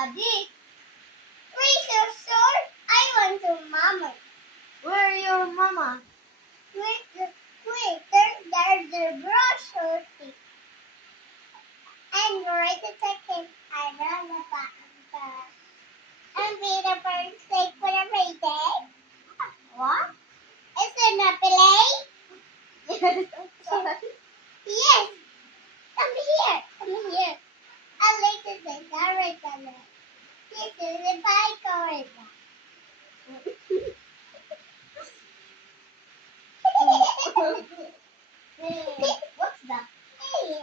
Daddy. Where's your sword? I want your mama. Where your mama? Wait, there's the brush or thing. And right a second. I run the back. And be the first thing for the payday. What? Is it not play? Yes. Come here. Come here. I like to say that color. This is the bike color. What's that? Hey,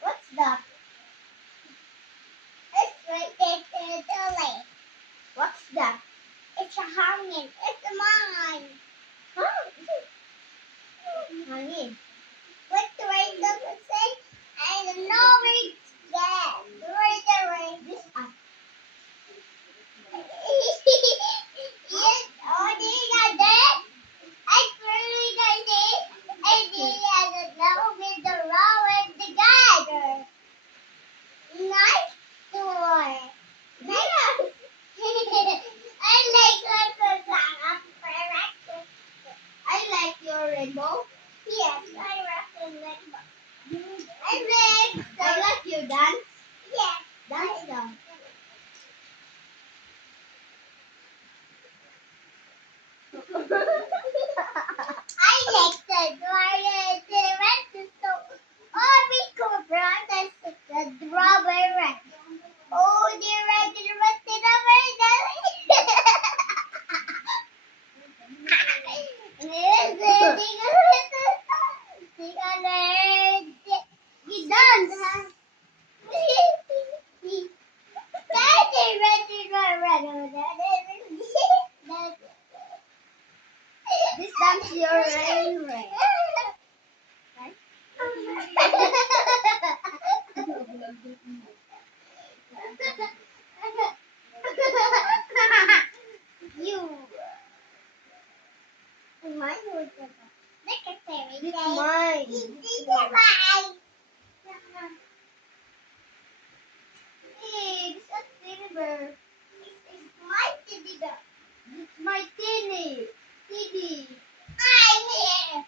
what's that? It's right there to the lake. What's that? It's a hanging. It's mine. Huh? Hanging. What's the right does it say? I don't know where it's at. Where's the right? This up. Yes, oh, did you got that? I really got it. I did know with the raw and the gather. Nice story. Yes. I like your rainbow. Yes, I like the rainbow. I like your dance. Yes. Dance now. I like the red so oh we go brown that's the strawberry red. Oh the red you dance. This dance your rain rain. Right? You. Mine was it's mine. It's mine. Hey, this is teddy bear. It's my teddy bear. It's my teddy. Teddy. I'm here.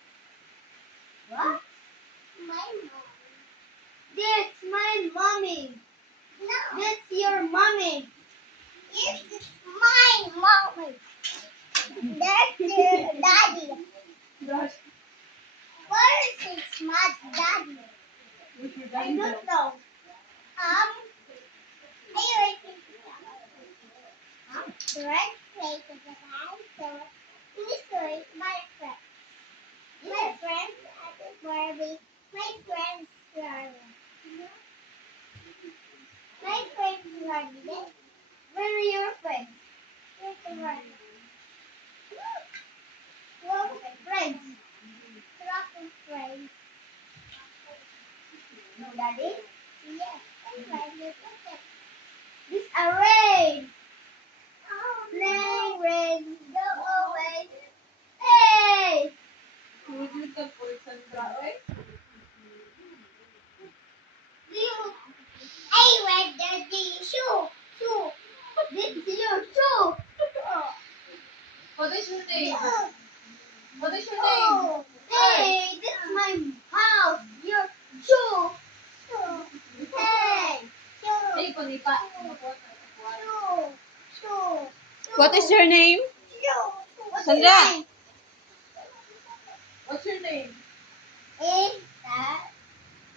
What? My mom. That's my mommy. No. That's your mommy. Yes, it's my mommy. That's your daddy. Where is my daddy? I don't know. I the red plate is a hand, so in this story, my friend. My friends at the Barbie. My friends are my friends are this. Where are your friends? Where's the friends? Well, friends. Lots of friends. Daddy? Yes, my friends are friends. This array. Play rain, go away. Hey! Hey, where the shoe? Shoe. This is your shoe. What is your name? What is your name? Oh, hey, this is my house. Your shoe. Hey, shoe. Hey, panipa. Shoe. Shoe. What is your name? Shoe. What's Sandra. your name? What's your name? Is that?